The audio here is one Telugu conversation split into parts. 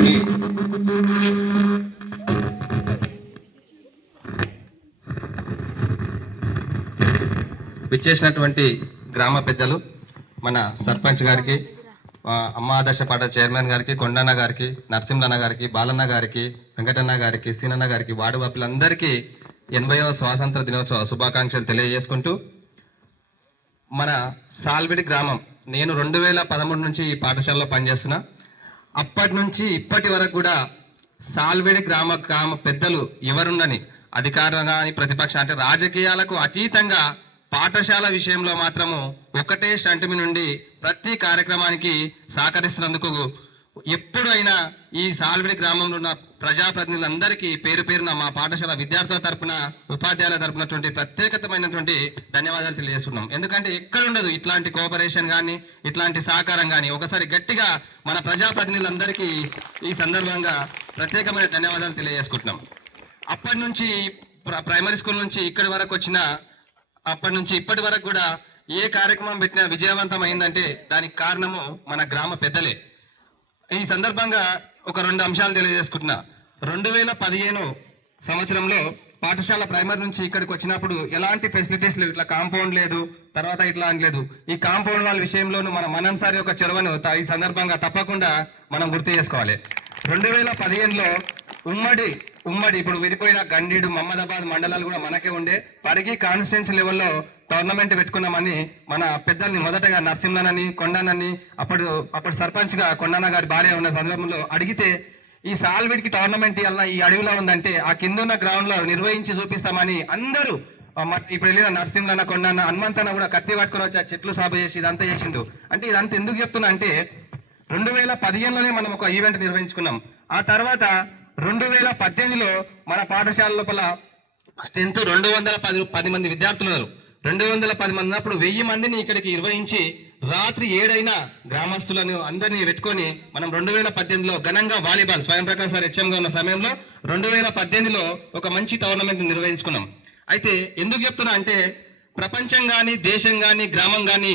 కార్యక్రమానికి విచ్చేసినటువంటి గ్రామ పెద్దలు, మన సర్పంచ్ గారికి, అమ్మ ఆదర్శ పాఠ చైర్మన్ గారికి, కొండన్న గారికి, నరసింహన్న గారికి, బాలన్న గారికి, వెంకటన్న గారికి, సీనన్న గారికి, వార్డు సభ్యులందరికీ 80వ స్వాతంత్ర దినోత్సవ శుభాకాంక్షలు తెలియజేసుకుంటూ, మన సాల్విడి గ్రామం, నేను 2013 నుంచి ఈ పాఠశాలలో పనిచేస్తున్నా. అప్పటి నుంచి ఇప్పటి వరకు కూడా సాల్విడి గ్రామ పెద్దలు ఎవరుండని, అధికారం కానీ ప్రతిపక్ష అంటే రాజకీయాలకు అతీతంగా పాఠశాల విషయంలో మాత్రము ఒకటే షంటిమి నుండి ప్రతి కార్యక్రమానికి సహకరిస్తున్నందుకు ఎప్పుడైనా ఈ సాల్విడి గ్రామంలో ఉన్న ప్రజాప్రతినిధులందరికీ పేరు పేరున మా పాఠశాల విద్యార్థుల తరపున, ఉపాధ్యాయుల తరపునటువంటి ప్రత్యేకతమైనటువంటి ధన్యవాదాలు తెలియజేస్తున్నాం. ఎందుకంటే ఎక్కడ ఉండదు ఇట్లాంటి కోఆపరేషన్ కానీ, ఇట్లాంటి సహకారం కానీ. ఒకసారి గట్టిగా మన ప్రజాప్రతినిధులందరికీ ఈ సందర్భంగా ప్రత్యేకమైన ధన్యవాదాలు తెలియజేసుకుంటున్నాం. అప్పటి నుంచి ప్రైమరీ స్కూల్ నుంచి ఇక్కడి వరకు వచ్చిన, అప్పటి నుంచి ఇప్పటి వరకు కూడా ఏ కార్యక్రమం పెట్టినా విజయవంతం అయిందంటే దానికి కారణము మన గ్రామ పెద్దలే. ఈ సందర్భంగా ఒక 2 అంశాలు తెలియజేసుకుంటున్నా. 2015 సంవత్సరంలో పాఠశాల ప్రైమరీ నుంచి ఇక్కడికి వచ్చినప్పుడు ఎలాంటి ఫెసిలిటీస్ లేవు, ఇట్లా కాంపౌండ్ లేదు, తర్వాత ఇట్లా అని లేదు. ఈ కాంపౌండ్ వాళ్ళ విషయంలోనూ మన మనంసారి ఒక చొరవను ఈ సందర్భంగా తప్పకుండా మనం గుర్తు చేసుకోవాలి. 2015లో ఉమ్మడి ఇప్పుడు విడిపోయిన గండీడు, మహమ్మదాబాద్ మండలాలు కూడా మనకే ఉండే. పరిగి కాన్స్టిట్యున్సీ లెవెల్లో టోర్నమెంట్ పెట్టుకున్నామని మన పెద్దల్ని మొదటగా నరసింహనని, కొండనని, అప్పుడు సర్పంచ్గా కొండన్న గారి భార్య ఉన్న సందర్భంలో అడిగితే, ఈ సాల్విడికి టోర్నమెంట్ ఇవ్వాలన్నా ఈ అడవిలో ఉందంటే ఆ కింద ఉన్న గ్రౌండ్ లో నిర్వహించి చూపిస్తామని అందరూ, ఇప్పుడు వెళ్ళిన నరసింహన్న, కొండన్న, హనుమంతన్న కూడా కత్తి పట్టుకొని వచ్చి ఆ చెట్లు సాగు చేసి ఇదంతా చేసిండు. అంటే ఇదంతా ఎందుకు చెప్తున్నా అంటే 2015లోనే మనం ఒక ఈవెంట్ నిర్వహించుకున్నాం. ఆ తర్వాత 2018లో మన పాఠశాల లోపల స్ట్రెంత్ 210 మంది విద్యార్థులు ఉన్నారు. 210 మంది ఉన్నప్పుడు 1000 మందిని ఇక్కడికి నిర్వహించి రాత్రి 7 అయినా గ్రామస్తులను అందరినీ పెట్టుకొని మనం 2018లో ఘనంగా వాలీబాల్ స్వయం ప్రకాశ్ సార్ హెచ్ఎంగా ఉన్న సమయంలో 2018లో ఒక మంచి టోర్నమెంట్ నిర్వహించుకున్నాం. అయితే ఎందుకు చెప్తున్నా అంటే ప్రపంచం కానీ, దేశం కానీ, గ్రామం కానీ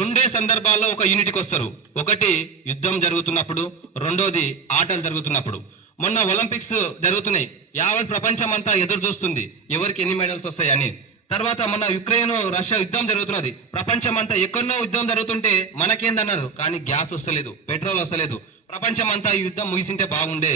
2 సందర్భాల్లో ఒక యూనిట్కి వస్తారు. ఒకటి యుద్ధం జరుగుతున్నప్పుడు, రెండోది ఆటలు జరుగుతున్నప్పుడు. మొన్న ఒలింపిక్స్ జరుగుతున్నాయి, యావత్ ప్రపంచం అంతా ఎదురు చూస్తుంది ఎవరికి ఎన్ని మెడల్స్ వస్తాయని. తర్వాత మొన్న యుక్రెయిన్ రష్యా యుద్ధం జరుగుతున్నది, ప్రపంచం అంతా ఎక్కడో యుద్ధం జరుగుతుంటే మనకేందన్నారు, కానీ గ్యాస్ వస్తలేదు, పెట్రోల్ వస్తలేదు, ప్రపంచం అంతా ఈ యుద్ధం ముగిసింటే బాగుండే.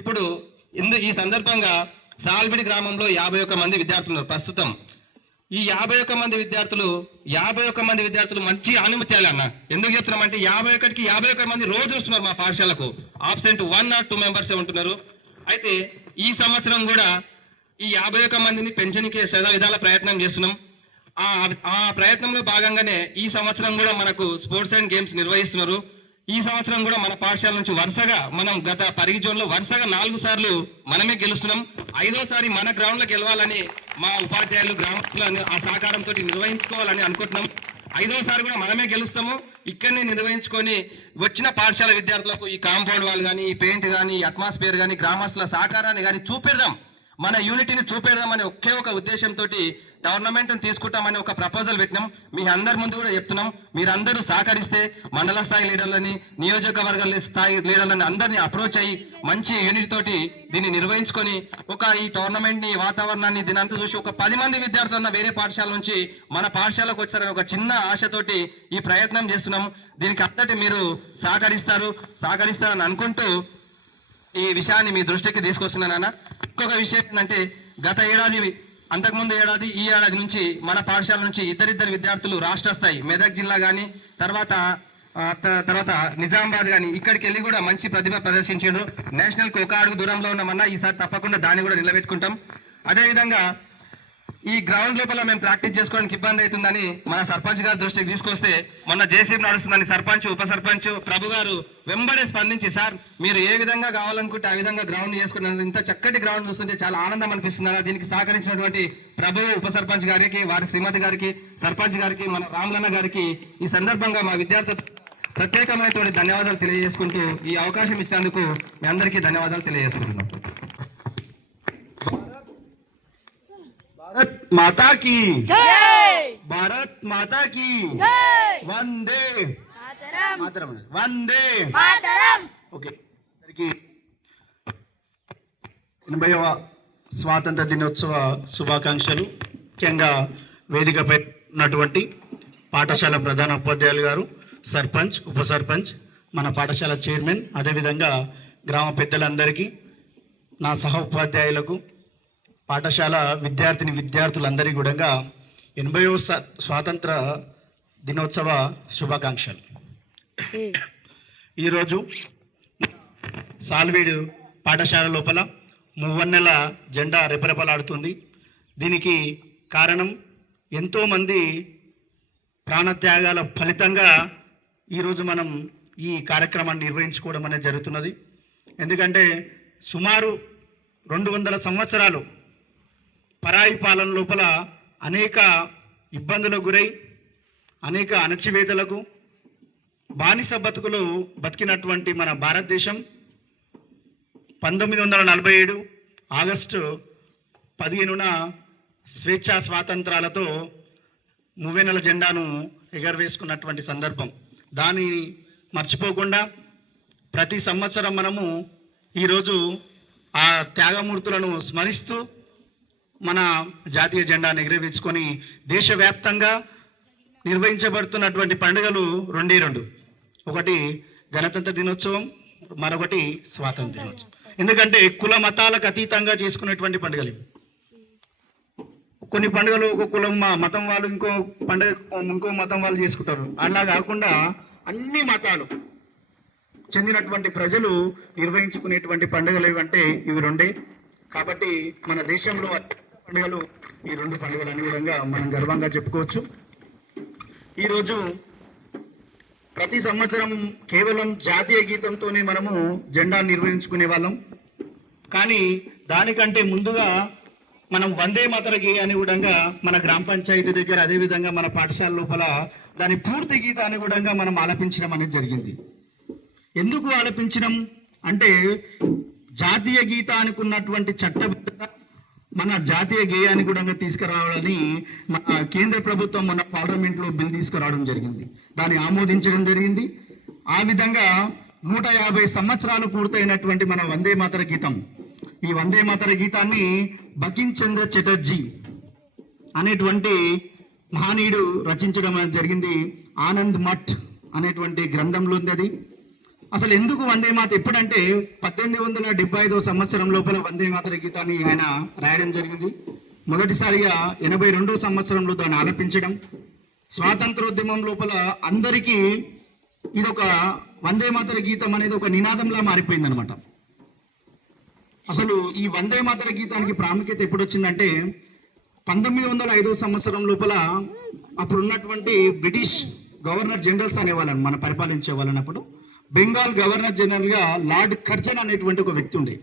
ఇప్పుడు ఈ సందర్భంగా సాల్విడి గ్రామంలో 51 మంది విద్యార్థులు ఉన్నారు ప్రస్తుతం. ఈ 51 మంది విద్యార్థులు మంచి అనుమతి అన్న. ఎందుకు చెప్తున్నామంటే 51 మంది రోజు వస్తున్నారు మా పాఠశాలకు. ఆబ్సెంట్ 1 or 2 మెంబర్సే ఉంటున్నారు. అయితే ఈ సంవత్సరం కూడా ఈ 51 మందిని పెన్షన్కి సదా విధాల ప్రయత్నం చేస్తున్నాం. ఆ ప్రయత్నంలో భాగంగానే ఈ సంవత్సరం కూడా మనకు స్పోర్ట్స్ అండ్ గేమ్స్ నిర్వహిస్తున్నారు. ఈ సంవత్సరం కూడా మన పాఠశాల నుంచి వరుసగా మనం గత పరిగి జోన్లో వరుసగా 4 సార్లు మనమే గెలుస్తున్నాం. 5వ సారి మన గ్రౌండ్ లో గెలవాలని మా ఉపాధ్యాయులు, గ్రామస్తులను ఆ సహకారంతో నిర్వహించుకోవాలని అనుకుంటున్నాం. 5వ సారి కూడా మనమే గెలుస్తాము. ఇక్కడనే నిర్వహించుకొని వచ్చిన పాఠశాల విద్యార్థులకు ఈ కాంపౌండ్ వాళ్ళు కానీ, ఈ పెయింట్ కానీ, ఈ అట్మాస్ఫియర్ కానీ, గ్రామస్తుల సహకారాన్ని కానీ చూపెడదాం, మన యూనిటీని చూపెడదామని ఒకే ఒక ఉద్దేశంతో టోర్నమెంట్ తీసుకుంటామని ఒక ప్రపోజల్ పెట్టినాం. మీ అందరి ముందు కూడా చెప్తున్నాం, మీరందరూ సహకరిస్తే మండల స్థాయి లీడర్లని, నియోజకవర్గాల స్థాయి లీడర్లని అందరినీ అప్రోచ్ అయ్యి మంచి యూనిట్ తోటి దీన్ని నిర్వహించుకొని ఈ టోర్నమెంట్ని, వాతావరణాన్ని దీనంతా చూసి ఒక 10 మంది విద్యార్థులు వేరే పాఠశాల నుంచి మన పాఠశాలకు వచ్చారని ఒక చిన్న ఆశతోటి ఈ ప్రయత్నం చేస్తున్నాం. దీనికి అంతటి మీరు సహకరిస్తారని అనుకుంటూ ఈ విషయాన్ని మీ దృష్టికి తీసుకొస్తున్నానన్న. ఇంకొక విషయం ఏంటంటే గత ఏడాది, అంతకుముందు ఏడాది, ఈ ఏడాది నుంచి మన పాఠశాల నుంచి ఇద్దరిద్దరు విద్యార్థులు రాష్ట్ర స్థాయి మెదక్ జిల్లా కానీ, తర్వాత నిజామాబాద్ కానీ ఇక్కడికి వెళ్ళి కూడా మంచి ప్రతిభ ప్రదర్శించారు. నేషనల్కి ఒక అడుగు దూరంలో ఉన్నామన్నా, ఈసారి తప్పకుండా దాన్ని కూడా నిలబెట్టుకుంటాం. అదేవిధంగా ఈ గ్రౌండ్ లోపల మేము ప్రాక్టీస్ చేసుకోవడానికి ఇబ్బంది అవుతుందని మన సర్పంచ్ గారి దృష్టికి తీసుకొస్తే, మొన్న జేసీబీ నడుస్తుందని సర్పంచ్, ఉప సర్పంచ్ ప్రభు గారు వెంబడే స్పందించి, సార్ మీరు ఏ విధంగా కావాలనుకుంటే ఆ విధంగా గ్రౌండ్ చేసుకున్నారు, ఇంత చక్కటి గ్రౌండ్ చూస్తుంటే చాలా ఆనందం అనిపిస్తుంది. దీనికి సహకరించినటువంటి ప్రభు, ఉప సర్పంచ్ గారికి, వారి శ్రీమతి గారికి, సర్పంచ్ గారికి, మన రాములన్న గారికి ఈ సందర్భంగా మా విద్యార్థులు ప్రత్యేకమైనటువంటి ధన్యవాదాలు తెలియజేసుకుంటూ ఈ అవకాశం ఇచ్చినందుకు మీ అందరికీ ధన్యవాదాలు తెలియజేసుకుంటున్నాం. भारत माता की जय, भारत माता की जय, वंदे मातरम, वंदे मातरम. ओके, 80వ స్వాతంత్ర దినోత్సవ శుభాకాంక్షలు. ముఖ్యంగా వేదికపై ఉన్నటువంటి పాఠశాల ప్రధాన ఉపాధ్యాయులు గారు, సర్పంచ్, ఉప సర్పంచ్, మన పాఠశాల చైర్మన్, అదేవిధంగా గ్రామ పెద్దలందరికీ, నా సహ ఉపాధ్యాయులకు, పాఠశాల విద్యార్థులందరికీ కూడా 80వ స్వాతంత్ర దినోత్సవ శుభాకాంక్షలు. ఈరోజు సాల్వీడు పాఠశాల లోపల మువ్వన్నెల జెండా రెపరెపలాడుతుంది. దీనికి కారణం ఎంతోమంది ప్రాణత్యాగాల ఫలితంగా ఈరోజు మనం ఈ కార్యక్రమాన్ని నిర్వహించుకోవడం అనేది జరుగుతున్నది. ఎందుకంటే సుమారు 200 సంవత్సరాలు పరాయి పాలన లోపల అనేక ఇబ్బందులకు గురై, అనేక అణచివేతలకు, బానిస బతుకులు బతికినటువంటి మన భారతదేశం 1947 ఆగస్టు 15న స్వేచ్ఛా స్వాతంత్రాలతో మువ్వెన్నెల జెండాను ఎగరవేసుకున్నటువంటి సందర్భం. దాన్ని మర్చిపోకుండా ప్రతి సంవత్సరం మనము ఈరోజు ఆ త్యాగమూర్తులను స్మరిస్తూ మన జాతీయ జెండాను ఎగరవేసుకొని దేశవ్యాప్తంగా నిర్వహించబడుతున్నటువంటి పండుగలు రెండే రెండు. ఒకటి గణతంత్ర దినోత్సవం, మరొకటి స్వాతంత్ర దినోత్సవం. ఎందుకంటే కుల మతాలకు అతీతంగా చేసుకునేటువంటి పండుగలు. కొన్ని పండుగలు ఒక కులం మతం వాళ్ళు ఇంకో మతం వాళ్ళు చేసుకుంటారు. అలా కాకుండా అన్ని మతాలు చెందినటువంటి ప్రజలు నిర్వహించుకునేటువంటి పండుగలు ఏవంటే ఇవి రెండే. కాబట్టి మన దేశంలో పండుగలు ఈ రెండు పండుగలు అనే విధంగా మనం గర్వంగా చెప్పుకోవచ్చు. ఈరోజు ప్రతి సంవత్సరం కేవలం జాతీయ గీతంతోనే మనము జెండా నిర్వహించుకునే వాళ్ళం. కానీ దానికంటే ముందుగా మనం వందే మాతర గేయాన్ని కూడా మన గ్రామ పంచాయతీ దగ్గర, అదేవిధంగా మన పాఠశాల లోపల దాని పూర్తి గీతాన్ని కూడా మనం ఆలపించడం అనేది జరిగింది. ఎందుకు ఆలపించడం అంటే జాతీయ గీతానికి ఉన్నటువంటి చట్టబద్ధత మన జాతీయ గేయాన్ని కూడా తీసుకురావాలని మన కేంద్ర ప్రభుత్వం మన పార్లమెంట్లో బిల్ తీసుకురావడం జరిగింది. దాన్ని ఆమోదించడం జరిగింది. ఆ విధంగా 150 సంవత్సరాలు పూర్తయినటువంటి మన వందే మాతర గీతం, ఈ వందే మాతర గీతాన్ని బకిం చంద్ర చటర్జీ అనేటువంటి మహనీయుడు రచించడం అనేది జరిగింది. ఆనంద్ మఠ్ అనేటువంటి గ్రంథంలో ఉంది అది. అసలు ఎందుకు వందే మాత, ఎప్పుడంటే 1875 సంవత్సరం లోపల వందే మాతర గీతాన్ని ఆయన రాయడం జరిగింది. మొదటిసారిగా 82 సంవత్సరంలో దాన్ని ఆలపించడం, స్వాతంత్రోద్యమం లోపల అందరికీ ఇదొక వందే మాతర గీతం అనేది ఒక నినాదంలా మారిపోయింది అనమాట. అసలు ఈ వందే మాతర గీతానికి ప్రాముఖ్యత ఎప్పుడు వచ్చిందంటే 1905 సంవత్సరం లోపల అప్పుడు ఉన్నటువంటి బ్రిటిష్ గవర్నర్ జనరల్స్ అనేవాళ్ళని, మన పరిపాలించే వాళ్ళనప్పుడు బెంగాల్ గవర్నర్ జనరల్గా లార్డ్ కర్జన్ అనేటువంటి ఒక వ్యక్తి ఉండే.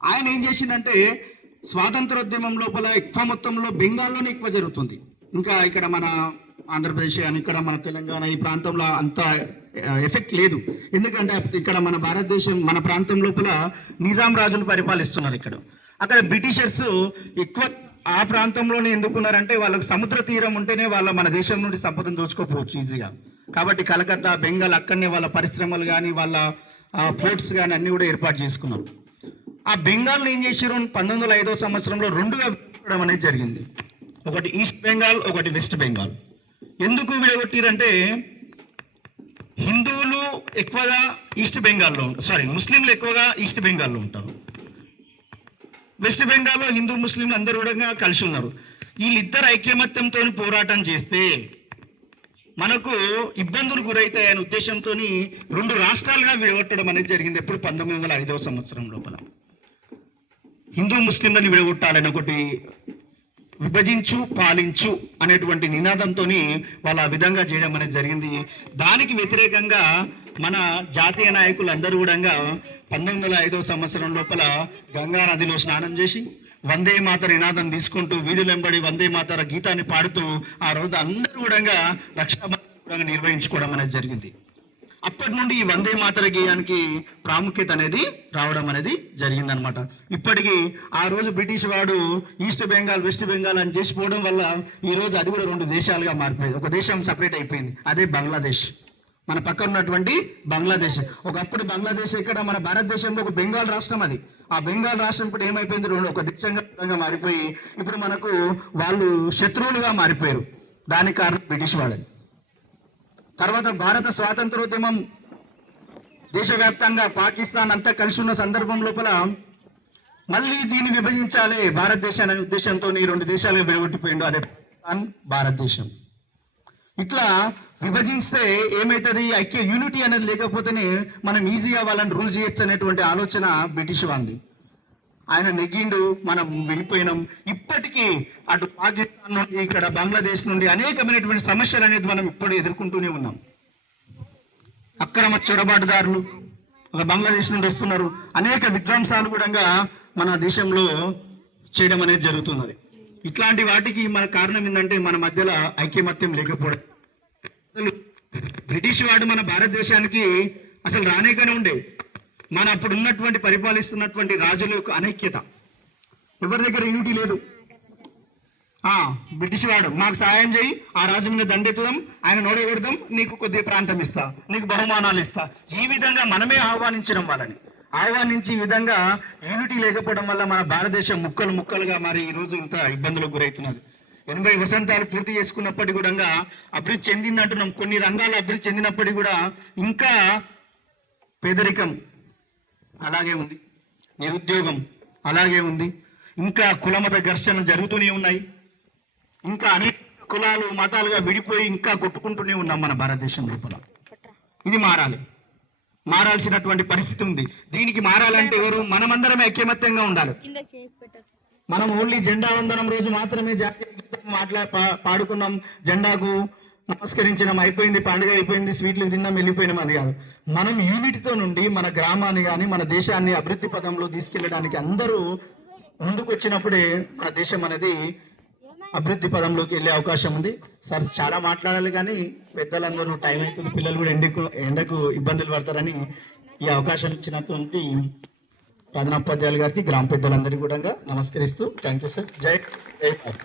ఆయన ఏం చేసిందంటే స్వాతంత్రోద్యమం లోపల ఎక్కువ మొత్తంలో బెంగాల్లోనే ఎక్కువ జరుగుతుంది. ఇంకా ఇక్కడ మన ఆంధ్రప్రదేశ్ అని, ఇక్కడ మన తెలంగాణ ఈ ప్రాంతంలో అంత ఎఫెక్ట్ లేదు. ఎందుకంటే ఇక్కడ మన భారతదేశం, మన ప్రాంతం లోపల నిజాం రాజులు పరిపాలిస్తున్నారు. అక్కడ బ్రిటిషర్స్ ఎక్కువ ఆ ప్రాంతంలోనే ఎందుకున్నారంటే వాళ్ళకి సముద్ర తీరం ఉంటేనే మన దేశం నుండి సంపదను దోచుకోపోవచ్చు ఈజీగా. కాబట్టి కలకత్తా, బెంగాల్ అక్కడనే వాళ్ళ పరిశ్రమలు కానీ వాళ్ళ పోర్ట్స్ కానీ అన్ని కూడా ఏర్పాటు చేసుకున్నారు. ఆ బెంగాల్ని ఏం చేశారు, 1905 సంవత్సరంలో రెండుగా విడగొట్టడం అనేది జరిగింది. ఒకటి ఈస్ట్ బెంగాల్, ఒకటి వెస్ట్ బెంగాల్. ఎందుకు విడగొట్టిరంటే హిందువులు ఎక్కువగా ఈస్ట్ బెంగాల్లో, ముస్లింలు ఎక్కువగా ఈస్ట్ బెంగాల్లో ఉంటారు. వెస్ట్ బెంగాల్లో హిందూ ముస్లింలు అందరూ కూడా కలిసి ఉన్నారు. వీళ్ళిద్దరు ఐక్యమత్యంతో పోరాటం చేస్తే మనకు ఇబ్బందులు గురవుతాయనే ఉద్దేశంతో 2 రాష్ట్రాలుగా విడగొట్టడం అనేది జరిగింది. ఎప్పుడు 1905 సంవత్సరం లోపల హిందూ ముస్లింలను విడగొట్టాలని, ఒకటి విభజించు పాలించు అనేటువంటి నినాదంతో వాళ్ళు ఆ విధంగా చేయడం అనేది జరిగింది. దానికి వ్యతిరేకంగా మన జాతీయ నాయకులు అందరూ కూడా 1905 సంవత్సరం లోపల గంగా నదిలో స్నానం చేసి వందే మాతర నినాదం తీసుకుంటూ వీధులెంబడి వందే మాతర గీతాన్ని పాడుతూ ఆ రోజు అందరూ కూడా రక్షాబంధన్ నిర్వహించుకోవడం అనేది జరిగింది. అప్పటి నుండి ఈ వందే మాతర గేయానికి ప్రాముఖ్యత అనేది రావడం అనేది జరిగిందనమాట. ఇప్పటికీ ఆ రోజు బ్రిటిష్ వాడు ఈస్ట్ బెంగాల్, వెస్ట్ బెంగాల్ అని చేసిపోవడం వల్ల ఈ రోజు అది కూడా 2 దేశాలుగా మారిపోయింది. ఒక దేశం సపరేట్ అయిపోయింది, అదే బంగ్లాదేశ్. మన పక్కన ఉన్నటువంటి బంగ్లాదేశ్. ఒకప్పుడు బంగ్లాదేశ్ ఇక్కడ మన భారతదేశంలో ఒక బెంగాల్ రాష్ట్రం అది. ఆ బెంగాల్ రాష్ట్రం ఇప్పుడు ఏమైపోయింది, ఒక దేశంగా మారిపోయి ఇప్పుడు మనకు వాళ్ళు శత్రువులుగా మారిపోయారు. దానికి కారణం బ్రిటిష్ వాడే. తర్వాత భారత స్వాతంత్రోద్యమం దేశవ్యాప్తంగా పాకిస్తాన్ అంతా కలిసి ఉన్న సందర్భం లోపల మళ్ళీ దీన్ని విభజించాలి భారతదేశాన్ని అనే ఉద్దేశంతో ఈ రెండు దేశాలు విడగొట్టిపోయిండు, అదే పాకిస్తాన్ భారతదేశం. ఇట్లా విభజిస్తే ఏమవుతుంది, ఐక్య యూనిటీ అనేది లేకపోతేనే మనం ఈజీగా వాళ్ళని రూల్ చేయొచ్చు అనేటువంటి ఆలోచన బ్రిటిష్ వాళ్ళది. ఆయన నెగ్గిండు, మనం విడిపోయినాం. ఇప్పటికీ అటు పాకిస్తాన్ నుండి ఇక్కడ బంగ్లాదేశ్ నుండి అనేకమైనటువంటి సమస్యలు అనేది మనం ఇప్పుడు ఎదుర్కొంటూనే ఉన్నాం. అక్రమ చొరబాటుదారులు బంగ్లాదేశ్ నుండి వస్తున్నారు. అనేక విధ్వంసాలు కూడా మన దేశంలో చేయడం అనేది జరుగుతున్నది. ఇట్లాంటి వాటికి మన కారణం ఏంటంటే మన మధ్యలో ఐక్యమత్యం లేకపోవడం. అసలు బ్రిటిష్ వాడు మన భారతదేశానికి అసలు రానేకనే ఉండే. మన అప్పుడు ఉన్నటువంటి పరిపాలిస్తున్నటువంటి రాజుల యొక్క అనైక్యత, ఎవరి దగ్గర యూనిటీ లేదు. బ్రిటిష్ వాడు మాకు సాయం చేయి, ఆ రాజు మీద దండెత్తుదాం, ఆయన నోడగొడదాం, నీకు కొద్దిగా ప్రాంతం ఇస్తా, నీకు బహుమానాలు ఇస్తా. ఈ విధంగా మనమే ఆహ్వానించడం వాళ్ళని. ఆహ్వానించి ఈ విధంగా యూనిటీ లేకపోవడం వల్ల మన భారతదేశం ముక్కలు ముక్కలుగా మరి ఈరోజు ఇంత ఇబ్బందులకు గురవుతున్నది. 80 వసంతాలు పూర్తి చేసుకున్నప్పటికీ కూడా అభివృద్ధి చెందింది అంటున్నాం. కొన్ని రంగాల్లో అభివృద్ధి చెందినప్పటికీ కూడా ఇంకా పేదరికం అలాగే ఉంది, నిరుద్యోగం అలాగే ఉంది, ఇంకా కులమత ఘర్షణలు జరుగుతూనే ఉన్నాయి, ఇంకా అనేక కులాలు మతాలుగా విడిపోయి ఇంకా కొట్టుకుంటూనే ఉన్నాం మన భారతదేశం లోపల. ఇది మారాల్సినటువంటి పరిస్థితి ఉంది. దీనికి మారాలంటే ఎవరు? మనమందరమే ఐక్యమత్యంగా ఉండాలి. మనం ఓన్లీ జెండా వందనం రోజు మాత్రమే జాతీయ గీతం పాడుకున్నాం, జెండాకు నమస్కరించడం అయిపోయింది, పండుగ అయిపోయింది, స్వీట్లు తిన్నాం, వెళ్ళిపోయినాం, అది కాదు. మనం యూనిటీతో నుండి మన గ్రామాన్ని కానీ మన దేశాన్ని అభివృద్ధి పదంలో తీసుకెళ్ళడానికి అందరూ ముందుకు వచ్చినప్పుడే మన దేశం అనేది అభివృద్ధి పదంలోకి వెళ్ళే అవకాశం ఉంది. సార్ చాలా మాట్లాడాలి కానీ పెద్దలందరూ టైం అవుతుంది, పిల్లలు కూడా ఎండకు ఇబ్బందులు పడతారని ఈ అవకాశం ఇచ్చినటువంటి ప్రధానోపాధ్యాయులు గారికి, గ్రామ పెద్దలందరికీ కూడా నమస్కరిస్తూ థ్యాంక్ యూ సార్. జై భారత్.